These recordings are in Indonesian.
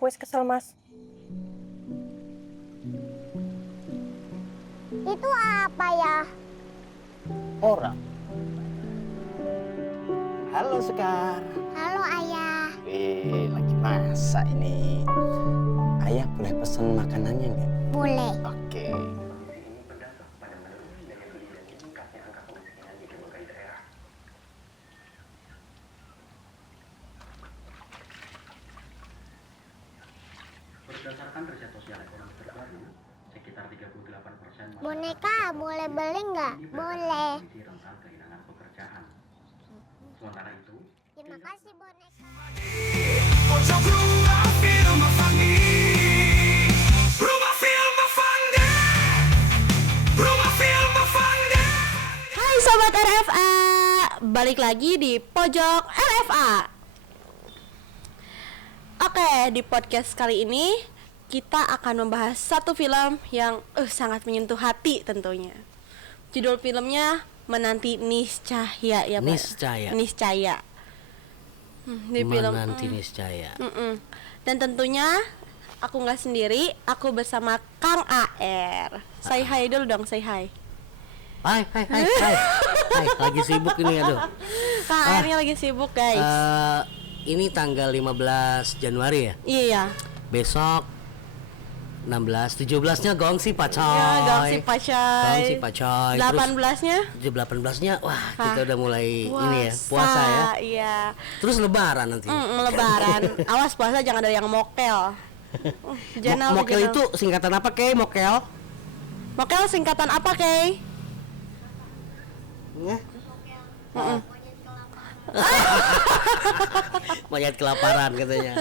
aku wis kesel, Mas. Itu apa ya? Orang. Halo Sekar. Halo ayah. Lagi masak ini. Ayah boleh pesen makanannya nggak? Boleh. Oke. Berdasarkan riset sosial ekonomi terbaru, sekitar 38% Boneka boleh beli nggak? Boleh. kondisi rentan kehilangan pekerjaan. Sementara itu, Terima kasih boneka. Pojok rumah film Avandi. Rumah film Avandi. Rumah film Avandi. Hai Sobat RFA, balik lagi di Pojok RFA. Oke, di podcast kali ini kita akan membahas satu film yang sangat menyentuh hati tentunya. Judul filmnya Menanti Niscaya ya Pak? Niscaya. Niscaya. Di film Menanti Niscaya. Dan tentunya aku nggak sendiri, aku bersama Kang AR. Say hi dulu dong, say hi. Hai. Hai, lagi sibuk ini aduh. Kang AR-nya lagi sibuk guys. Ini tanggal 15 Januari ya. Iya. Besok 16, 17-nya gongsi pacoy. Ya, gongsi pacoy. Gongsi pacoy. 18-nya 18-nya wah, kita udah mulai ini ya, puasa ya. Iya. Terus lebaran nanti. Lebaran. Awas puasa jangan ada yang mokel. Jangan Mokel itu singkatan apa, Kay? Mokel? Mokel singkatan apa, Kay? Monyet kelaparan katanya.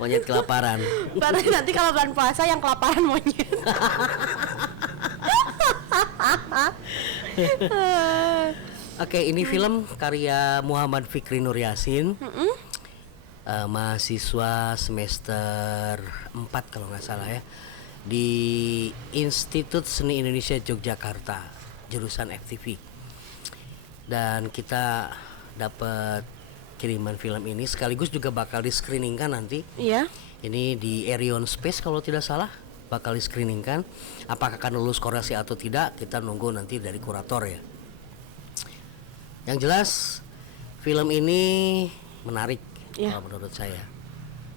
Monyet kelaparan. Berarti nanti kalau bulan puasa yang kelaparan monyet. Oke, ini film karya Muhammad Fikri Nur Yasin. Mahasiswa semester 4 kalau nggak salah ya, di Institut Seni Indonesia Yogyakarta, jurusan FTV. Dan kita dapat kiriman film ini, sekaligus juga bakal di screeningkan nanti. Iya. Ini di Erion Space kalau tidak salah, bakal di screeningkan. Apakah akan lulus korelasi atau tidak, kita nunggu nanti dari kurator ya. Yang jelas film ini menarik kalau menurut saya,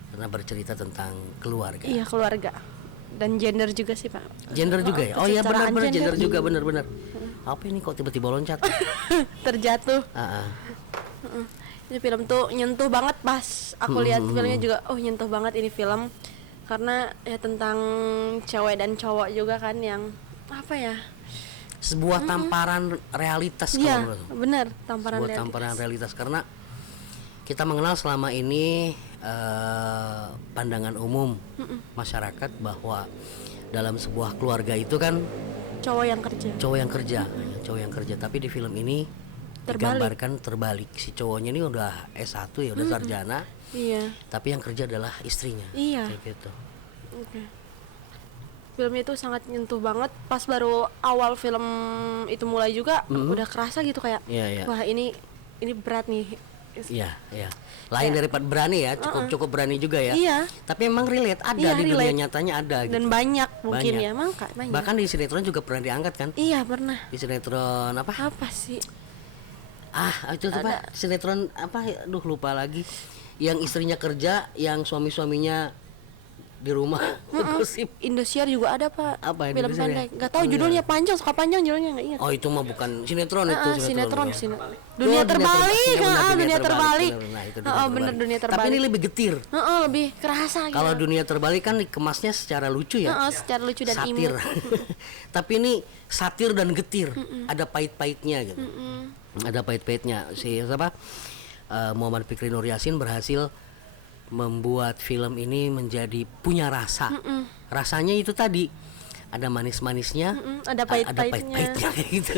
karena bercerita tentang keluarga. Iya, keluarga. Dan gender juga sih, Pak. Gender juga ya? Oh iya, kesetaraan benar-benar gender gender. juga, benar-benar. Apa ini kok tiba-tiba loncat? Terjatuh. Ah, ah. Ini film tuh nyentuh banget pas aku lihat filmnya juga. Oh, nyentuh banget ini film. Karena ya tentang cewek dan cowok juga kan yang apa ya? Sebuah tamparan realitas kalau Iya, menurut aku. benar, tamparan Sebuah realitas. tamparan realitas, karena kita mengenal selama ini pandangan umum masyarakat bahwa dalam sebuah keluarga itu kan Cowok yang kerja. cowok yang kerja, tapi di film ini digambarkan terbalik. Si cowoknya ini udah S1 ya, udah sarjana, Iya. tapi yang kerja adalah istrinya. Iya. Kayak gitu. Oke. Filmnya itu sangat nyentuh banget. Pas baru awal film itu mulai juga udah kerasa gitu kayak Iya, iya. wah ini berat nih. Iya. Lain daripada berani ya, cukup berani juga ya. Iya. Tapi emang relate, ada Iya, di dunia relate. nyatanya ada gitu. Dan banyak mungkin Banyak. ya, banyak. Bahkan di sinetron juga pernah diangkat kan? Iya, pernah. Di sinetron apa? Apa sih? Itu tuh Pak, sinetron apa? Aduh, lupa lagi. Yang istrinya kerja, yang suami-suaminya di rumah gosip. Indosiar juga ada, Pak. Apa ya, film Indosiar ya? pendek. Enggak tahu Oh, iya. judulnya panjang, suka panjang judulnya enggak ingat. Oh, itu mah bukan sinetron itu, Sinetron. ya. Dunia terbalik. Dunia terbalik. Nah, itu Bener dunia terbalik. Tapi ini lebih getir. Lebih kerasa gitu. Kalau dunia terbalik kan dikemasnya secara lucu ya. Secara lucu dan satir. imut. Tapi ini satir dan getir. Ada pahit-pahitnya gitu. Ada pahit-pahitnya. Si siapa? Muhammad Fikri Nur Yasin berhasil membuat film ini menjadi punya rasa. Rasanya itu tadi ada manis-manisnya, Ada pahit-pahitnya. kayak gitu.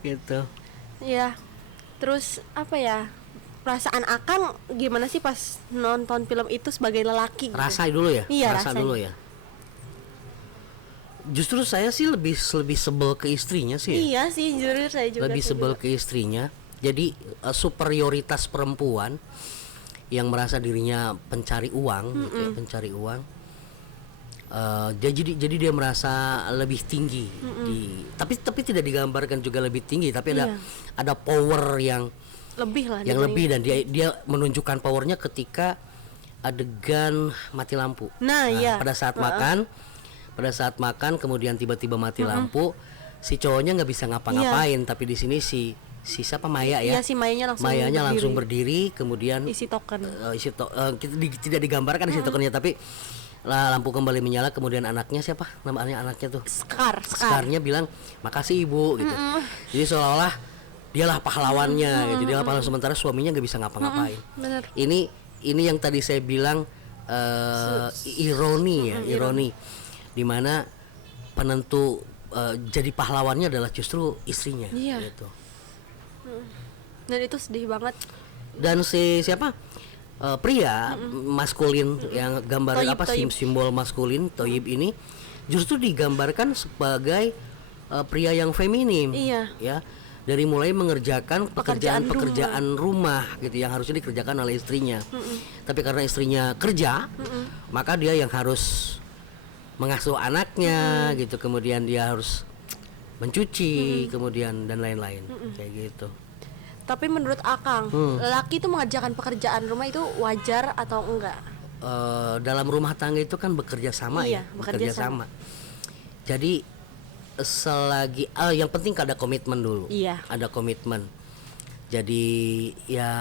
Gitu. Iya. Terus apa ya? Perasaan Akang gimana sih pas nonton film itu sebagai lelaki? Gitu? Rasa dulu ya. Iya, rasa rasanya. dulu ya. Justru saya sih lebih sebel ke istrinya sih. Iya Ya. sih, jujur saya juga. Lebih sebel ke istrinya. Jadi superioritas perempuan yang merasa dirinya pencari uang, gitu ya, pencari uang. Jadi dia merasa lebih tinggi tapi tidak digambarkan juga lebih tinggi, tapi ada power yang Lebih lah. lebih, dan dia menunjukkan powernya ketika adegan mati lampu. Nah, iya. Pada saat makan kemudian tiba-tiba mati lampu, si cowoknya nggak bisa ngapa-ngapain, tapi di sini si siapa Maya ya? Iya, si Mayanya langsung berdiri, kemudian isi token. Tidak digambarkan isi tokennya, tapi lampu kembali menyala, kemudian anaknya siapa namanya anaknya tuh Skarnya bilang makasih ibu gitu. Jadi seolah-olah dialah pahlawannya gitu, dialah pahlawan, sementara suaminya nggak bisa ngapa-ngapain. Bener. Ini yang tadi saya bilang ironi ya, ironi dimana penentu jadi pahlawannya adalah justru istrinya. Iya. Gitu. Dan itu sedih banget. Dan si siapa pria maskulin yang gambar Toyib. simbol maskulin Toyib ini justru digambarkan sebagai pria yang feminim. Iya. Ya, dari mulai mengerjakan Pekerjaan pekerjaan rumah gitu yang harusnya dikerjakan oleh istrinya. Tapi karena istrinya kerja, maka dia yang harus mengasuh anaknya gitu, kemudian dia harus mencuci, kemudian dan lain-lain kayak gitu. Tapi menurut Akang, lelaki itu mengerjakan pekerjaan rumah itu wajar atau enggak? Dalam rumah tangga itu kan bekerja sama Iya, ya, bekerja sama. Jadi selagi yang penting ada komitmen dulu. Iya. Ada komitmen. Jadi ya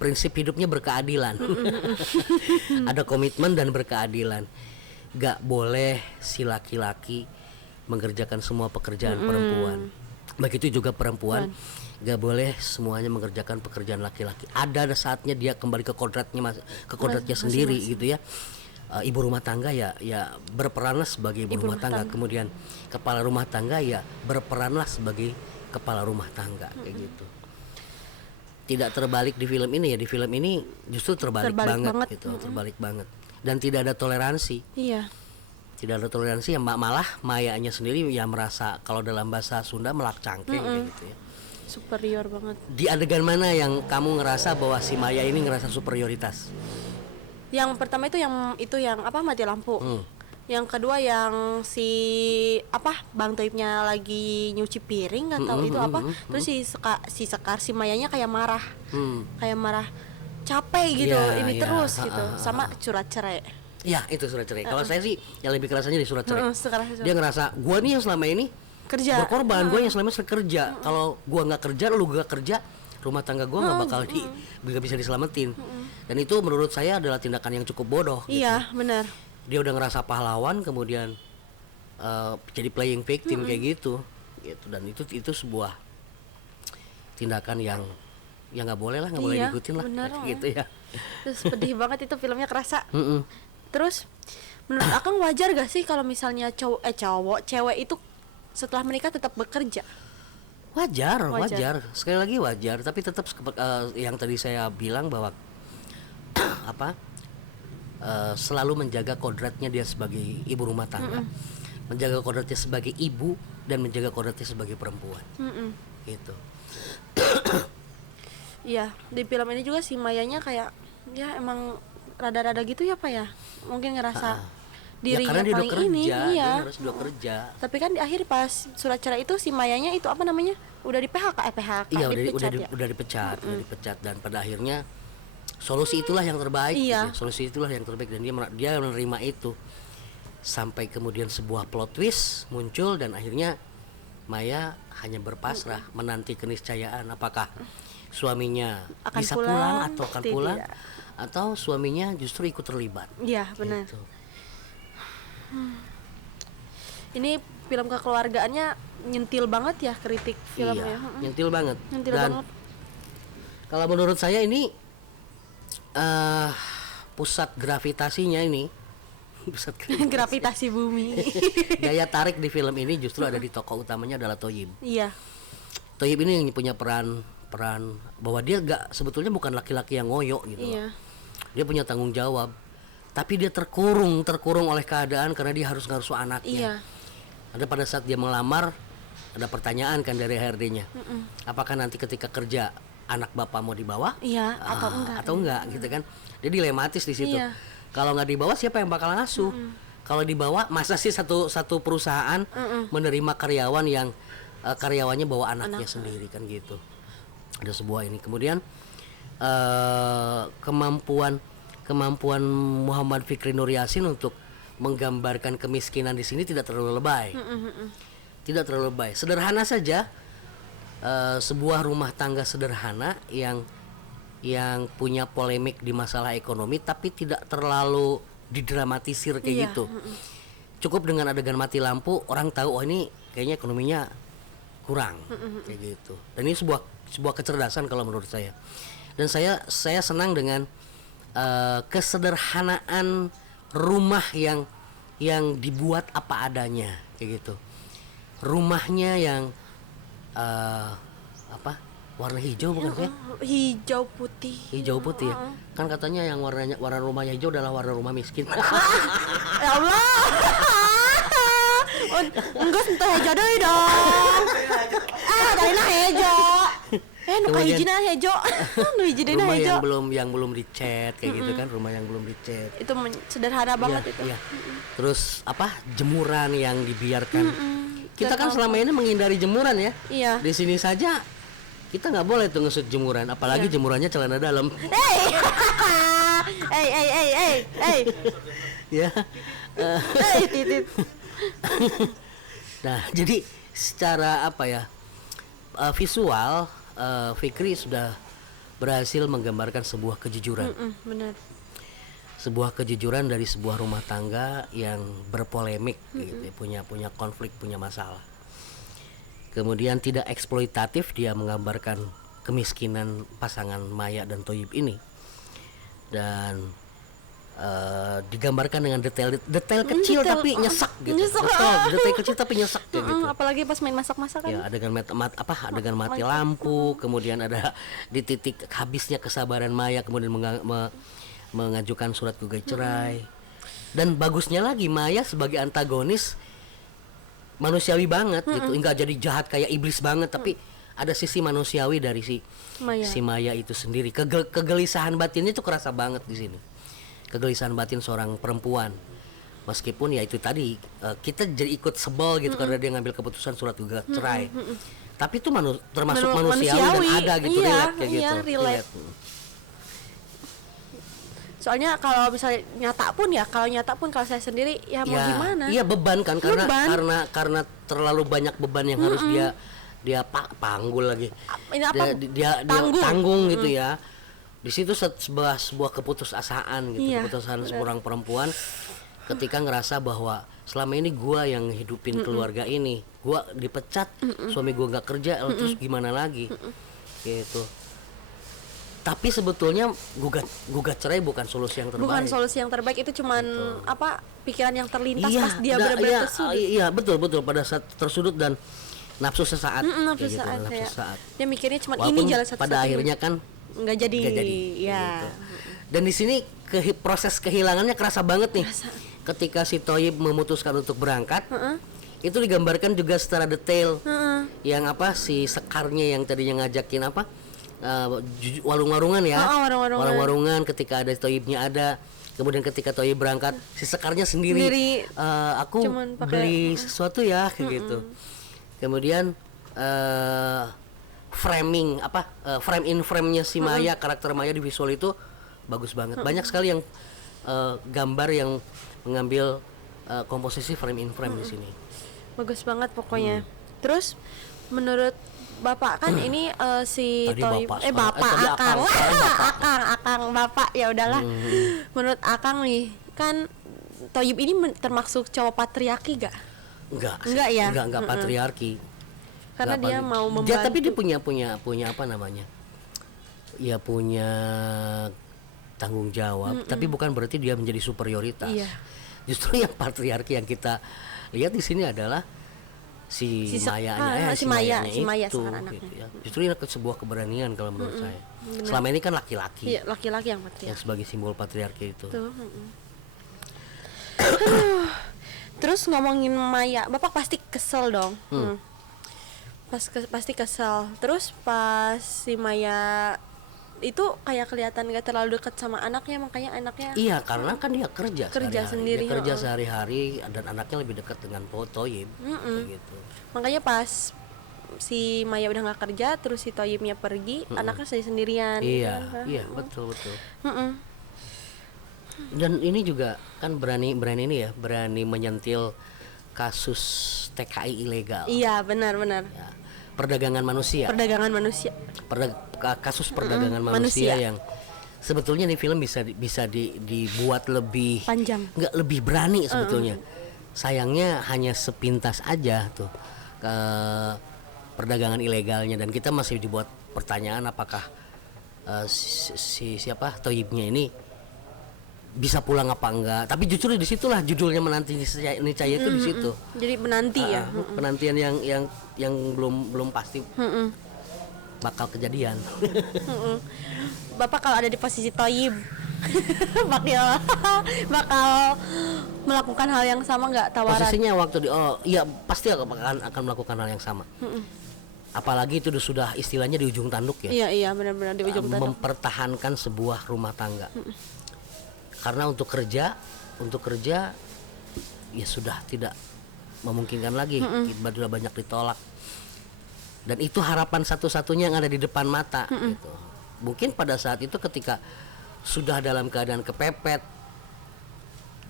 prinsip hidupnya berkeadilan. Ada komitmen dan berkeadilan. Gak boleh si laki-laki mengerjakan semua pekerjaan perempuan. Begitu juga perempuan. Gak boleh semuanya mengerjakan pekerjaan laki-laki. Ada saatnya dia kembali ke kodratnya sendiri gitu ya. Ibu rumah tangga ya berperanlah sebagai ibu rumah tangga. Kemudian kepala rumah tangga ya berperanlah sebagai kepala rumah tangga kayak gitu. Tidak terbalik di film ini ya. Di film ini justru terbalik banget gitu, terbalik banget. Dan tidak ada toleransi. Iya. Tidak ada toleransi ya, malah Mayanya sendiri yang merasa kalau dalam bahasa Sunda melak cangkeng kayak gitu ya. Superior banget. Di adegan mana yang kamu ngerasa bahwa si Maya ini ngerasa superioritas? Yang pertama itu yang apa, mati lampu. Yang kedua yang si Bang Toibnya lagi nyuci piring atau itu apa. Terus si Sekar si Mayanya kayak marah. Kayak marah. Capek gitu, ini terus gitu. Sama surat cerai. Ya, itu surat cerai. Kalau saya sih yang lebih kerasanya di surat cerai. Dia ngerasa gua nih yang selama ini kerja berkorban, gue yang selama ini kerja. Kalau gue nggak kerja, lu gak kerja, rumah tangga gue nggak bakal gak bisa diselamatin. Dan itu menurut saya adalah tindakan yang cukup bodoh. Iya, gitu. benar. Dia udah ngerasa pahlawan, kemudian jadi playing victim kayak gitu. Dan itu sebuah tindakan yang nggak boleh lah, nggak boleh diikutin lah. Bener, gitu ya. Terus pedih banget itu filmnya, kerasa. Terus menurut Akang wajar gak sih kalau misalnya cewek itu setelah menikah tetap bekerja? Wajar. Sekali lagi wajar, tapi tetap yang tadi saya bilang bahwa selalu menjaga kodratnya dia sebagai ibu rumah tangga, menjaga kodratnya sebagai ibu dan menjaga kodratnya sebagai perempuan. Gitu. Iya, di film ini juga si Mayanya kayak ya emang rada-rada gitu ya Pak ya. Mungkin ngerasa dirinya karena dia paling udah kerja, ini, dia harus udah kerja. Tapi kan di akhir pas surat cerai itu si Mayanya itu apa namanya? Udah di PHK, Iya, udah dipecat dan pada akhirnya solusi itulah yang terbaik. Iya. Gitu. Solusi itulah yang terbaik dan dia menerima itu. Sampai kemudian sebuah plot twist muncul dan akhirnya Maya hanya berpasrah menanti keniscayaan apakah suaminya akan bisa pulang atau akan pulang atau suaminya justru ikut terlibat. Iya, benar. Gitu. Ini film kekeluargaannya nyentil banget ya, kritik filmnya. Iya, nyentil banget. Nyentil Dan banget. kalau menurut saya ini pusat gravitasinya ini Gravitasi bumi. daya tarik di film ini justru ada di tokoh utamanya adalah Toyib. Iya. Toyib ini yang punya peran bahwa dia sebetulnya bukan laki-laki yang ngoyo gitu. Iya. Dia punya tanggung jawab. Tapi dia terkurung oleh keadaan karena dia harus ngasuh Iya. anaknya. Ada pada saat dia melamar ada pertanyaan kan dari HRD-nya. Apakah nanti ketika kerja anak bapak mau dibawa Iya, atau enggak. atau enggak gitu kan. Dia dilematis di situ. Iya. Kalau nggak dibawa siapa yang bakal ngasuh? Kalau dibawa masa sih satu perusahaan menerima karyawan yang karyawannya bawa anaknya sendiri kan gitu. Ada sebuah ini. Kemudian kemampuan Muhammad Fikri Nur Yasin untuk menggambarkan kemiskinan di sini tidak terlalu lebay. Tidak terlalu lebay. Sederhana saja. Sebuah rumah tangga sederhana yang punya polemik di masalah ekonomi tapi tidak terlalu didramatisir kayak Iya, gitu. Cukup dengan adegan mati lampu orang tahu oh ini kayaknya ekonominya kurang kayak gitu. Dan ini sebuah kecerdasan kalau menurut saya. Dan saya senang dengan kesederhanaan rumah yang dibuat apa adanya kayak gitu. Rumahnya yang warna hijau bukan sih? Hijau putih. Hijau putih ya. Kan katanya yang warna rumahnya hijau adalah warna rumah miskin. Ya Allah. Enggak sentuh hijau deui dong. Dari hijau. Nu Kemudian- hijina hijau. Nu hijina Rumah hijau. yang belum dicat kayak gitu kan, rumah yang belum dicat. Itu sederhana banget itu. Iya. Terus jemuran yang dibiarkan. Kita kan selama ini menghindari jemuran ya. Iya. Di sini saja kita nggak boleh tuh ngesut jemuran, apalagi jemurannya celana dalam. Hey. Ya. Hey, titit. Nah, jadi secara visual Fikri sudah berhasil menggambarkan sebuah kejujuran. Benar. Sebuah kejujuran dari sebuah rumah tangga yang berpolemik gitu ya, punya konflik, punya masalah. Kemudian tidak eksploitatif, dia menggambarkan kemiskinan pasangan Maya dan Thoyib ini. Dan digambarkan dengan detail kecil detail, tapi nyesek gitu. nyesek. Detail kecil tapi nyesek kayak gitu. Apalagi pas main masak-masakan. Ya, adegan mati lampu, kemudian ada di titik habisnya kesabaran Maya, kemudian mengajukan surat gugat cerai. Dan bagusnya lagi Maya sebagai antagonis manusiawi banget gitu, enggak jadi jahat kayak iblis banget, tapi ada sisi manusiawi dari si Maya itu sendiri. Kegelisahan batinnya itu kerasa banget di sini. Kegelisahan batin seorang perempuan. Meskipun ya itu tadi kita jadi ikut sebel gitu karena dia ngambil keputusan surat gugat cerai. Tapi itu termasuk manusiawi dan ada gitu, relate kayak gitu. Relate. Soalnya kalau misalnya nyata pun kalau saya sendiri ya mau gimana? Iya beban kan karena terlalu banyak beban yang harus dia panggul lagi. Ini apa? Dia tanggung gitu ya. Di situ sebuah keputusasaan gitu, keputusan seorang perempuan ketika ngerasa bahwa selama ini gua yang hidupin keluarga ini, gua dipecat, suami gua nggak kerja, terus gimana lagi? Gitu. Tapi sebetulnya gugat cerai bukan solusi yang terbaik. Bukan solusi yang terbaik, itu cuman pikiran yang terlintas pas dia iya, benar-benar tersudut. Iya, betul pada saat tersudut dan nafsu sesaat. Nafsu kayak saat, nafsu kayak sesaat. dia mikirnya cuma Walaupun ini jalan satu-satunya. pada akhirnya kan nggak jadi. Ya. gitu. Dan di sini proses kehilangannya kerasa banget nih. Ketika si Thoyib memutuskan untuk berangkat, itu digambarkan juga secara detail. Yang si Sekarnya yang tadinya ngajakin warung-warungan ya, warung-warungan ketika ada Thoyibnya ada. Kemudian ketika Thoyib berangkat, si Sekarnya sendiri aku beli sesuatu ya kayak gitu. Kemudian frame in frame-nya si Maya, karakter Maya di visual itu bagus banget. Banyak sekali yang gambar yang mengambil komposisi frame in frame di sini. Bagus banget pokoknya. Terus menurut Bapak kan ini si Tadi Thoyib Akang Bapak ya udahlah. Menurut Akang nih kan Thoyib ini termasuk cowok patriarki gak? Enggak ya? Enggak patriarki. Karena dia mau membantu. Tapi dia punya apa namanya? Ya punya tanggung jawab, tapi bukan berarti dia menjadi superioritas. Iya. Justru yang patriarki yang kita lihat di sini adalah si Mayanya, si Maya itu, sekarang anaknya. gitu ya. Justru ini sebuah keberanian kalau menurut saya. Selama ini kan laki-laki Iya, laki-laki yang yang patriarki. sebagai simbol patriarki itu. Tuh, Terus ngomongin Maya, Bapak pasti kesel dong. pasti kesel. Terus pas si Maya itu kayak kelihatan gak terlalu dekat sama anaknya, makanya anaknya Iya, karena kan dia kerja sehari-hari. sendiri, Dia kerja heeh. sehari-hari dan anaknya lebih dekat dengan Toyib kayak gitu. makanya pas si Maya udah nggak kerja terus si Toyibnya pergi, anaknya sendirian gitu Iya, kan. iya, betul. Mm-mm. Dan ini juga kan berani ini ya, berani menyentil kasus TKI ilegal. Iya, benar. Ya, perdagangan manusia. Perdagangan manusia. Kasus perdagangan manusia yang sebetulnya nih film bisa dibuat lebih Panjang. nggak lebih berani sebetulnya. Sayangnya hanya sepintas aja tuh ke perdagangan ilegalnya, dan kita masih dibuat pertanyaan apakah siapa Toyibnya ini bisa pulang apa enggak. Tapi justru disitulah judulnya Menanti Niscaya itu di situ. Jadi menanti ya. Penantian yang belum pasti bakal kejadian. Bapak kalau ada di posisi Toyib bakal melakukan hal yang sama nggak, tawaran? Posisinya waktu iya pasti akan melakukan hal yang sama. Apalagi itu sudah istilahnya di ujung tanduk ya. Iya benar-benar di ujung tanduk. Mempertahankan sebuah rumah tangga. Karena untuk kerja ya sudah tidak memungkinkan lagi. Sudah banyak ditolak. Dan itu harapan satu-satunya yang ada di depan mata gitu. Mungkin pada saat itu ketika sudah dalam keadaan kepepet,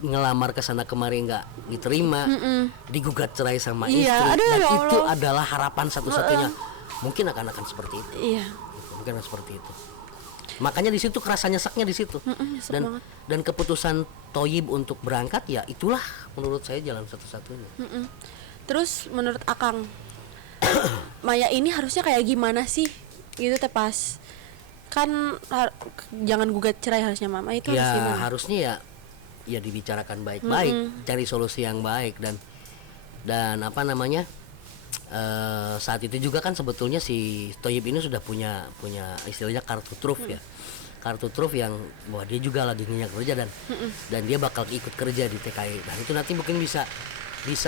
ngelamar ke sana kemari nggak diterima, digugat cerai sama Iya, istri, aduh, dan ya itu Allah. adalah harapan satu-satunya. Mungkin akan seperti itu. Iya. Mungkin akan seperti itu. Makanya di situ kerasa nyeseknya di situ. Nyesek banget. Dan keputusan Toyib untuk berangkat ya itulah menurut saya jalan satu-satunya. Terus menurut Akang, Maya ini harusnya kayak gimana sih? Gitu teh pas kan jangan gugat cerai harusnya Mama itu harus Ya gimana? harusnya ya dibicarakan baik-baik, cari solusi yang baik, dan apa namanya, saat itu juga kan sebetulnya si Toyib ini sudah punya istilahnya kartu truf ya, kartu truf yang bahwa dia juga lagi nginyak kerja dan dia bakal ikut kerja di TKI. Nah itu nanti mungkin bisa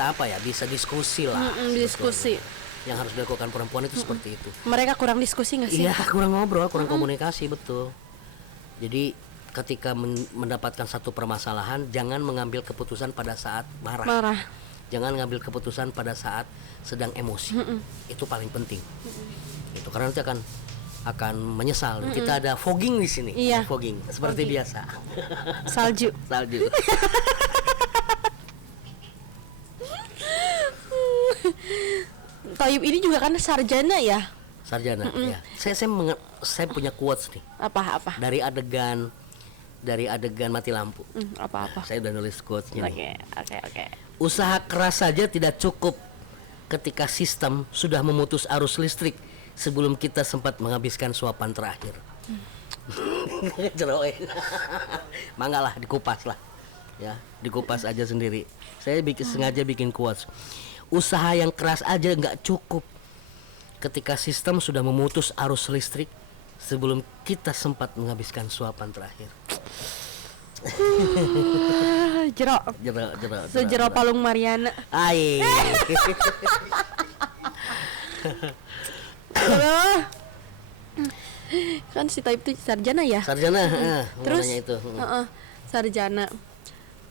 apa ya, bisa diskusi lah, Diskusi. yang harus dilakukan perempuan itu seperti itu. Mereka kurang diskusi nggak sih? Iya, kurang ngobrol, kurang komunikasi, betul. Jadi ketika mendapatkan satu permasalahan, jangan mengambil keputusan pada saat marah. Jangan ngambil keputusan pada saat sedang emosi. Itu paling penting. Itu karena nanti akan menyesal. Kita ada fogging di sini. Iya. Fogging seperti biasa. Salju. Salju. Toyib ini juga kan sarjana ya? Sarjana, ya. Saya punya quotes nih Apa-apa? dari adegan mati lampu. Apa-apa? Saya udah nulis quotesnya nih. Oke. Usaha keras saja tidak cukup ketika sistem sudah memutus arus listrik sebelum kita sempat menghabiskan suapan terakhir. Jeroen. Manggalah dikupas lah. Ya, dikupas aja sendiri. Saya sengaja bikin quotes. Usaha yang keras aja nggak cukup ketika sistem sudah memutus arus listrik sebelum kita sempat menghabiskan suapan terakhir. Jero. Sejero Palung Mariana. Ai. Kan si Toyib itu sarjana ya? Sarjana, Terus namanya itu. sarjana.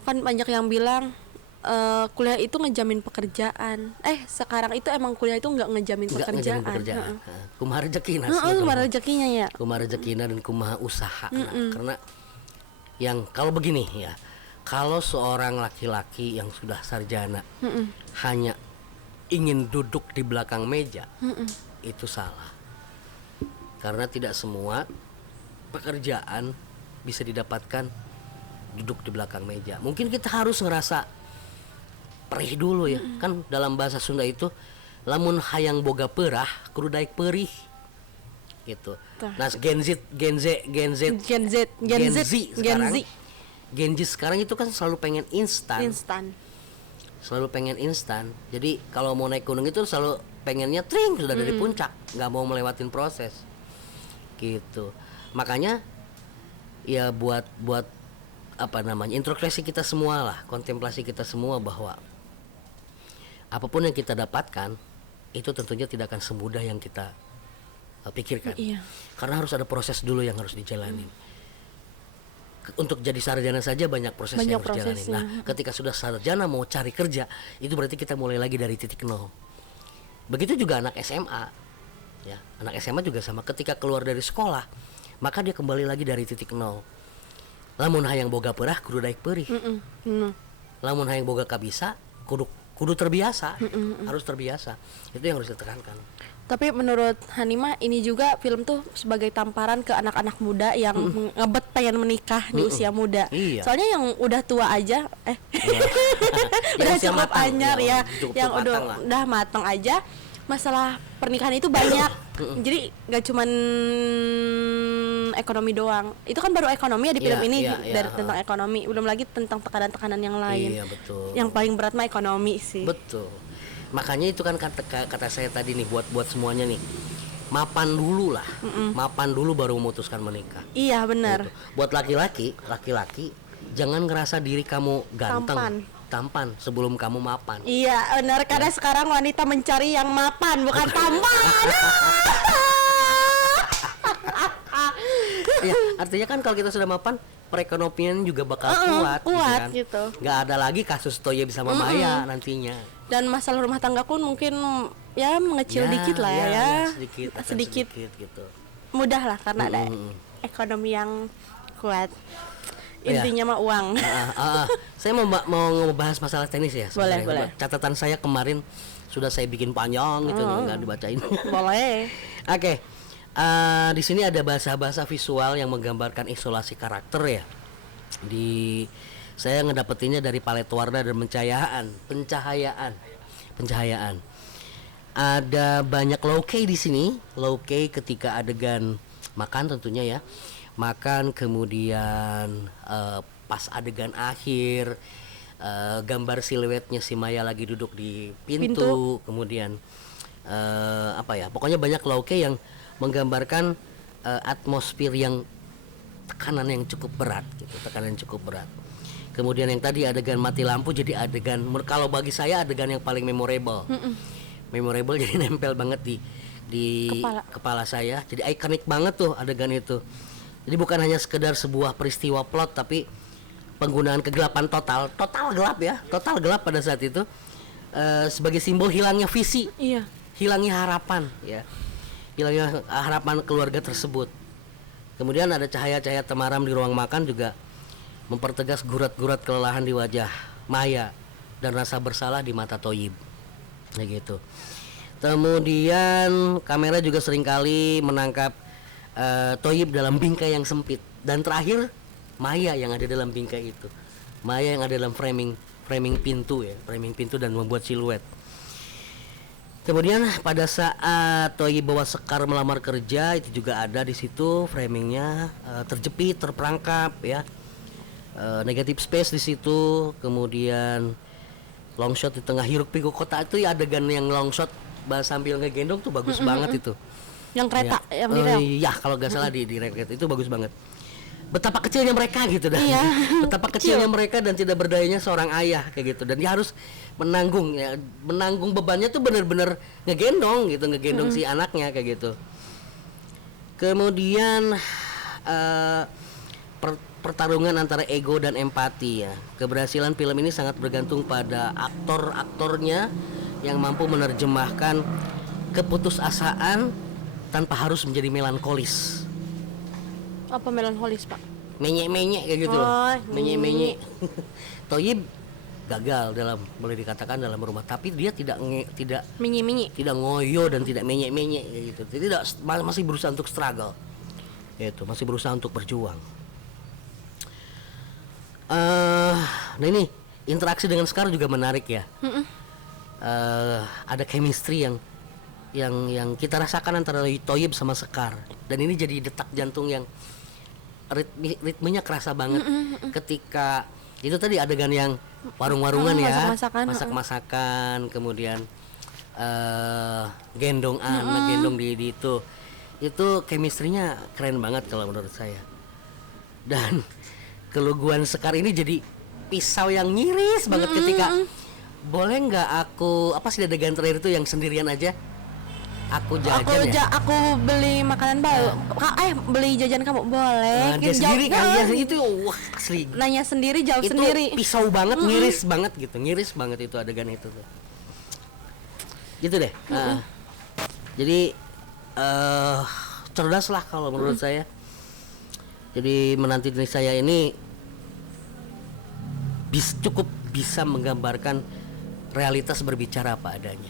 Kan banyak yang bilang kuliah itu ngejamin pekerjaan. Sekarang itu emang kuliah itu nggak ngejamin Nggak pekerjaan. ngejamin pekerjaan. Kumaha rezekina. Kumaha rezekinya ya. Kumaha rezekina dan kumaha usaha. Karena yang kalau begini ya, kalau seorang laki-laki yang sudah sarjana hanya ingin duduk di belakang meja, itu salah. Karena tidak semua pekerjaan bisa didapatkan duduk di belakang meja. Mungkin kita harus ngerasa perih dulu ya. Kan dalam bahasa Sunda itu lamun hayang boga perah kudu daek perih gitu. Nah Gen Z sekarang itu kan selalu pengen instan. Selalu pengen instan. Jadi kalau mau naik gunung itu selalu pengennya tring sudah dari puncak, nggak mau melewatin proses gitu. Makanya ya buat apa namanya, introspeksi kita semua lah, kontemplasi kita semua bahwa apapun yang kita dapatkan itu tentunya tidak akan semudah yang kita pikirkan. Iya. Karena harus ada proses dulu yang harus dijalanin. Untuk jadi sarjana saja banyak proses Banyak yang harus dijalanin. prosesnya. Nah, ketika sudah sarjana mau cari kerja, itu berarti kita mulai lagi dari titik nol. Begitu juga anak SMA. Ya, anak SMA juga sama. Ketika keluar dari sekolah, maka dia kembali lagi dari titik nol. Lamun hayang boga perah kudu daek peurih. Lamun hayang boga kabisa kudu terbiasa. Harus terbiasa. Itu yang harus ditekankan. Tapi menurut Hanima ini juga film tuh sebagai tamparan ke anak-anak muda yang ngebet pengen menikah di usia muda. Iya. Soalnya yang udah tua aja udah Yang usia cukup matang, anyar ya, ya, cukup yang matang lah. udah matang aja masalah pernikahan itu banyak. Jadi nggak cuman ekonomi doang. Itu kan baru ekonomi ya di film Iya, ini iya, dari iya. tentang ekonomi, belum lagi tentang tekanan-tekanan yang lain. Iya, betul. Yang paling berat mah ekonomi sih. Betul. Makanya itu kan kata saya tadi nih buat semuanya nih. Mapan dulu lah. Mapan dulu baru memutuskan menikah. Iya benar. Gitu. Buat laki-laki jangan ngerasa diri kamu ganteng, tampan sebelum kamu mapan. Iya benar, karena sekarang wanita mencari yang mapan bukan tampan. Ya, artinya kan kalau kita sudah mapan, perekonomian juga bakal kuat kan? gitu. Nggak ada lagi kasus Toyib sama Maya nantinya. Dan masalah rumah tangga pun mungkin ya mengecil dikit lah ya. Sedikit gitu. Mudah lah karena ada ekonomi yang kuat. Intinya mah uang. Saya mau ngebahas masalah tenis ya. Boleh, sebenarnya. boleh. Catatan saya kemarin sudah saya bikin panjang gitu, nggak dibacain. Boleh. Oke. Di sini ada bahasa-bahasa visual yang menggambarkan isolasi karakter ya. Saya ngedapetinnya dari palet warna dan pencahayaan. Ada banyak low key di sini. Low key ketika adegan makan tentunya ya. Makan kemudian pas adegan akhir gambar siluetnya si Maya lagi duduk di pintu. Kemudian pokoknya banyak low key yang menggambarkan atmosfer yang tekanan yang cukup berat. Kemudian yang tadi adegan mati lampu jadi adegan, kalau bagi saya adegan yang paling memorable. Memorable jadi nempel banget di kepala saya. Jadi ikonik banget tuh adegan itu. Jadi bukan hanya sekedar sebuah peristiwa plot, tapi penggunaan kegelapan total gelap pada saat itu sebagai simbol hilangnya visi, hilangnya harapan, ya, hilangnya harapan keluarga tersebut. Kemudian ada cahaya-cahaya temaram di ruang makan juga mempertegas gurat-gurat kelelahan di wajah Maya dan rasa bersalah di mata Toyib, kayak gitu. Kemudian kamera juga seringkali menangkap Toyib dalam bingkai yang sempit, dan terakhir Maya yang ada dalam bingkai itu, Maya yang ada dalam framing pintu dan membuat siluet. Kemudian pada saat Toyib bawa Sekar melamar kerja, itu juga ada di situ framingnya, terjepit, terperangkap ya. Negative space di situ. Kemudian long shot di tengah hiruk pikuk kota itu ya, adegan yang long shot sambil ngegendong tuh bagus banget itu. Yang kereta, ya. yang di rel. Iya, kalau nggak salah di kereta itu bagus banget. Betapa kecilnya mereka gitu dah. Iya. Betapa kecilnya mereka dan tidak berdayanya seorang ayah kayak gitu, dan dia harus menanggung bebannya tuh benar-benar ngegendong si anaknya kayak gitu. Kemudian pertarungan antara ego dan empati ya. Keberhasilan film ini sangat bergantung pada aktor-aktornya yang mampu menerjemahkan keputusasaan tanpa harus menjadi melankolis. Apa melankolis, Pak? Menyek-menyek kayak gitu loh. Menyek-menyek. Toyib gagal boleh dikatakan dalam rumah, tapi dia tidak Menyek-menyek. tidak ngoyo dan tidak menyek-menyek kayak gitu. Jadi masih berusaha untuk struggle. Itu masih berusaha untuk berjuang. Nah ini interaksi dengan Sekar juga menarik ya. Ada chemistry yang kita rasakan antara Toyib sama Sekar, dan ini jadi detak jantung yang ritmenya kerasa banget. Ketika itu tadi adegan yang warung-warungan ya, masak-masakan, kemudian gendong di itu chemistry-nya keren banget kalau menurut saya. Dan keluguan Sekar ini jadi pisau yang nyiris banget ketika Boleh nggak aku apa sih adegan terakhir itu yang sendirian aja? Aku jajan ya. Aku beli makanan baru. Beli jajan kamu boleh. Dia Jawab- sendiri kan Ah, dia itu wah asli. nanya sendiri, jawab Itu sendiri. pisau banget, ngiris banget gitu. Ngiris banget itu adegan itu tuh. Gitu deh. Nah, jadi cerdas lah kalau menurut saya. Jadi menanti saya ini cukup bisa menggambarkan realitas berbicara apa adanya.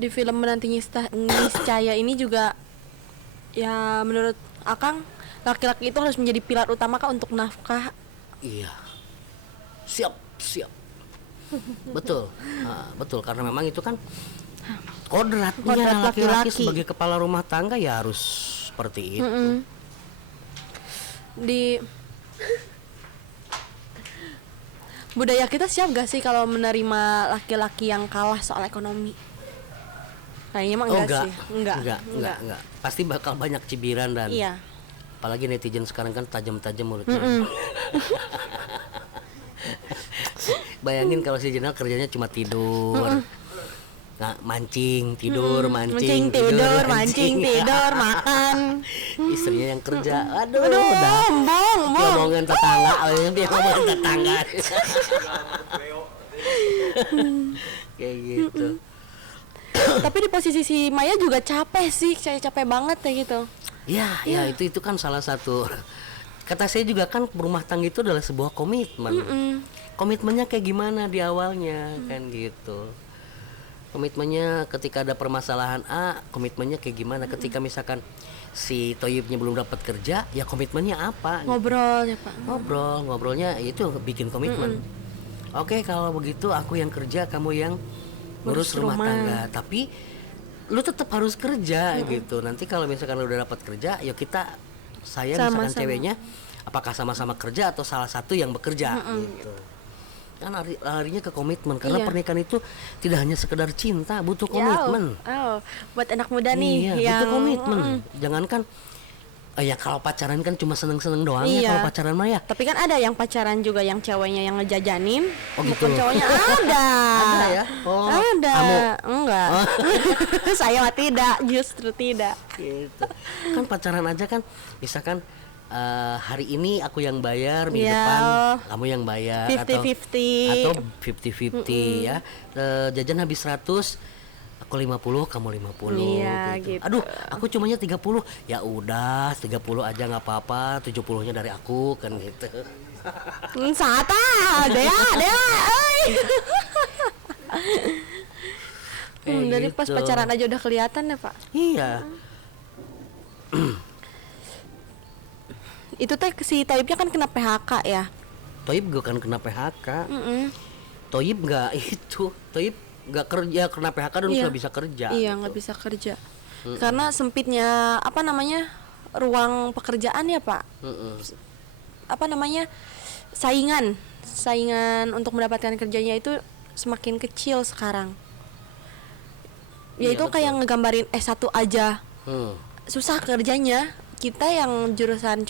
Di film Menanti Niscaya ini juga ya menurut Akang laki-laki itu harus menjadi pilar utama kah untuk nafkah. Iya. Siap. Betul. Betul karena memang itu kan kodratnya Kodrat laki-laki laki-laki. sebagai kepala rumah tangga ya harus seperti itu. Di budaya kita siap gak sih kalau menerima laki-laki yang kalah soal ekonomi? Kayaknya mah enggak sih. Enggak. Pasti bakal banyak cibiran dan Iya. apalagi netizen sekarang kan tajam-tajam mulutnya. Bayangin kalau si Jenal kerjanya cuma tidur. Nah, mancing, tidur, mancing, tidur, mancing, tidur, makan. Istrinya yang kerja. Aduh, Aduh, udah. bong. Ngomongin tetangga, dia ngomongin tetangga. Kayak gitu. Tapi di posisi si Maya juga capek sih, saya capek banget kayak gitu. Ya, itu kan salah satu. Kata saya juga kan rumah tangga itu adalah sebuah komitmen. Komitmennya kayak gimana di awalnya kan gitu. Komitmennya ketika ada permasalahan A, komitmennya kayak gimana? Ketika misalkan si Toyibnya belum dapat kerja, ya komitmennya apa? Ngobrol ya Pak. Ngobrolnya itu bikin komitmen. Oke, kalau begitu aku yang kerja, kamu yang ngurus rumah tangga. Tapi lu tetap harus kerja gitu. Nanti kalau misalkan lu udah dapat kerja, yuk kita misalkan ceweknya apakah sama-sama kerja atau salah satu yang bekerja gitu. Kan larinya ke komitmen karena pernikahan itu tidak hanya sekedar cinta, butuh komitmen. Buat anak muda nih Butuh komitmen. Jangankan ya kalau pacaran kan cuma seneng-seneng doang ya kalau pacaran mah ya. Tapi kan ada yang pacaran juga yang ceweknya yang ngejajanin. Oh gitu. Bukan cowoknya ada. Ada ya? Oh, ada. kamu? Enggak. Saya mah tidak, justru tidak. Gitu. Kan pacaran aja kan misalkan hari ini aku yang bayar, minggu depan kamu yang bayar 50-50 atau 50-50 ya. Jajan habis 100, aku 50, kamu 50 gitu. Aduh, aku cumanya 30. Ya udah, 30 aja nggak apa-apa, 70-nya dari aku kan gitu. Sata, Dea, dari pas gitu. pacaran aja udah kelihatan ya Pak. Iya. Itu teh si Toibnya kan kena PHK ya. Toib gak kan kena PHK. Toib nggak itu. Toib nggak kerja kena PHK dan nggak bisa kerja. Iya, nggak bisa kerja. Karena sempitnya apa namanya ruang pekerjaan ya Pak. Apa namanya saingan untuk mendapatkan kerjanya itu semakin kecil sekarang. Ya Iya, itu betul. kayak ngegambarin S1 aja susah kerjanya. Kita yang jurusan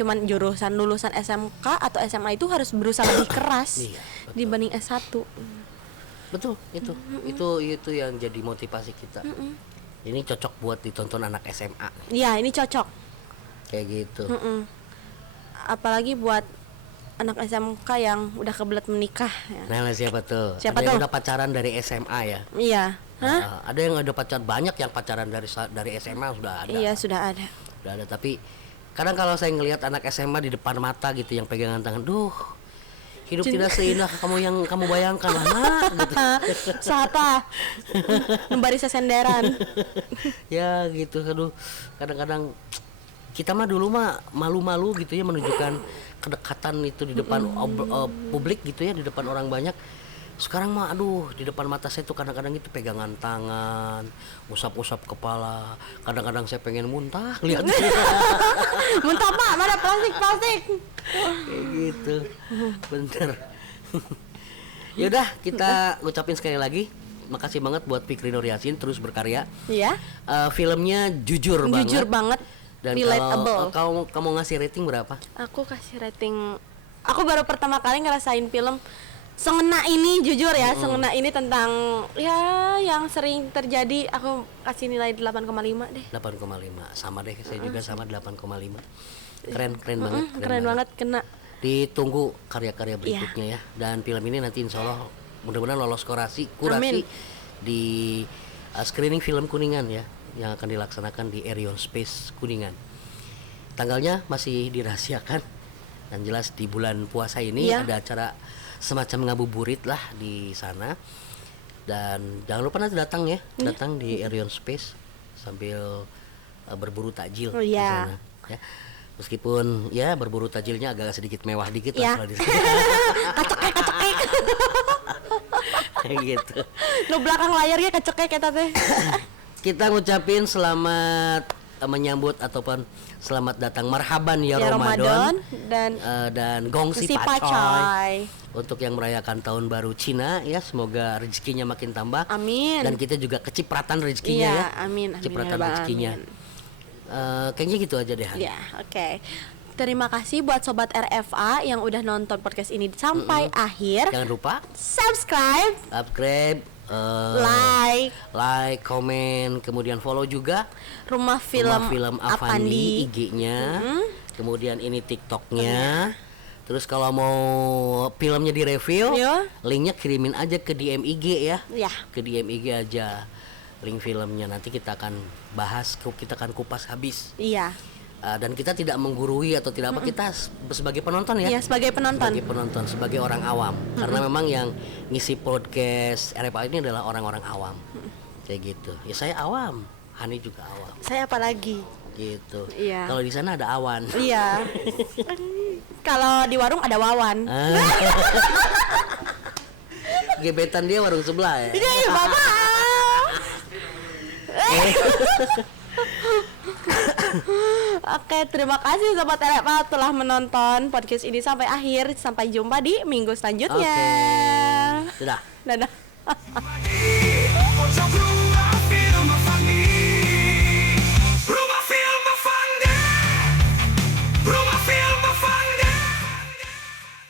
lulusan SMK atau SMA itu harus berusaha lebih keras Iya, dibanding S1. Betul, itu yang jadi motivasi kita. Ini cocok buat ditonton anak SMA Iya, ini cocok. kayak gitu. Apalagi buat anak SMK yang udah kebelet menikah ya. Nah, siapa tuh? Siapa Ada yang tuh? udah pacaran dari SMA ya. Iya. Ada yang udah pacaran, banyak yang pacaran dari SMA sudah ada. Iya, sudah ada. Udah ada, tapi kadang kalau saya ngelihat anak SMA di depan mata gitu yang pegangan tangan, duh, hidup tidak seindah kamu yang kamu bayangkan lah nak gitu. Sata. Membari sesenderan. Ya gitu, aduh, kadang-kadang kita mah dulu mah malu-malu gitu ya menunjukkan kedekatan itu di depan publik gitu ya, di depan orang banyak. Sekarang mah aduh, di depan mata saya tuh kadang-kadang itu pegangan tangan, usap-usap kepala, kadang-kadang saya pengen muntah lihat Muntah Pak, mana plastik. kayak gitu. Bener. Yaudah, kita ngucapin sekali lagi makasih banget buat Fikri Nur Yasin, terus berkarya. Iya. Filmnya jujur banget. Dan Relatable. kalau kamu ngasih rating berapa? Aku kasih rating. Aku baru pertama kali ngerasain film sengena ini jujur ya, sengena ini tentang ya yang sering terjadi, aku kasih nilai 8,5 deh. 8,5 sama deh, saya juga sama 8,5. Keren banget, Keren banget, kena. Ditunggu karya-karya berikutnya ya. Dan film ini nanti insya Allah mudah-mudahan lolos kurasi Amin. di screening film Kuningan ya, yang akan dilaksanakan di Aerion Space Kuningan. Tanggalnya masih dirahasiakan, dan jelas di bulan puasa ini Iya. ada acara semacam ngabuburit lah di sana. Dan jangan lupa nanti datang ya, datang di Aerion Space sambil berburu takjil Oh, di iya. sana ya. Meskipun ya berburu takjilnya agak sedikit mewah dikit Iya. lah kalau di Kacekek. kayak gitu. Lu belakang layarnya kecekek eta teh. Kita ngucapin selamat menyambut ataupun selamat datang marhaban ya, Ramadan dan gongsi si pacoy pacoy. untuk yang merayakan tahun baru Cina ya, semoga rezekinya makin tambah. Amin. Dan kita juga kecipratan rezekinya Iya, ya. amin, Kecipratan ya Rabbal rezekinya. Kayaknya gitu aja deh. Han. Ya, oke. Terima kasih buat sobat RFA yang udah nonton podcast ini sampai akhir. Jangan lupa Subscribe, like, komen, kemudian follow juga Rumah Film Avandi IG-nya. Kemudian ini TikTok-nya. Terus kalau mau filmnya direview, Iya. linknya kirimin aja ke DM IG ya. Ya. Ke DM IG aja link filmnya, nanti kita akan bahas, kita akan kupas habis. Iya. Dan kita tidak menggurui atau tidak apa, kita sebagai penonton ya. Iya, sebagai penonton. Sebagai penonton, sebagai orang awam. Karena memang yang ngisi podcast RFA ini adalah orang-orang awam. Kayak gitu. Ya saya awam, Hani juga awam. Saya apa lagi? Gitu. Iya. Kalau di sana ada awan. Iya. Kalau di warung ada Wawan. Gebetan dia warung sebelah ya. Iya, Bapak. Oke, terima kasih Sobat RFA telah menonton podcast ini sampai akhir. Sampai jumpa di minggu selanjutnya. Oke. Sudah. Dadah. Avandi.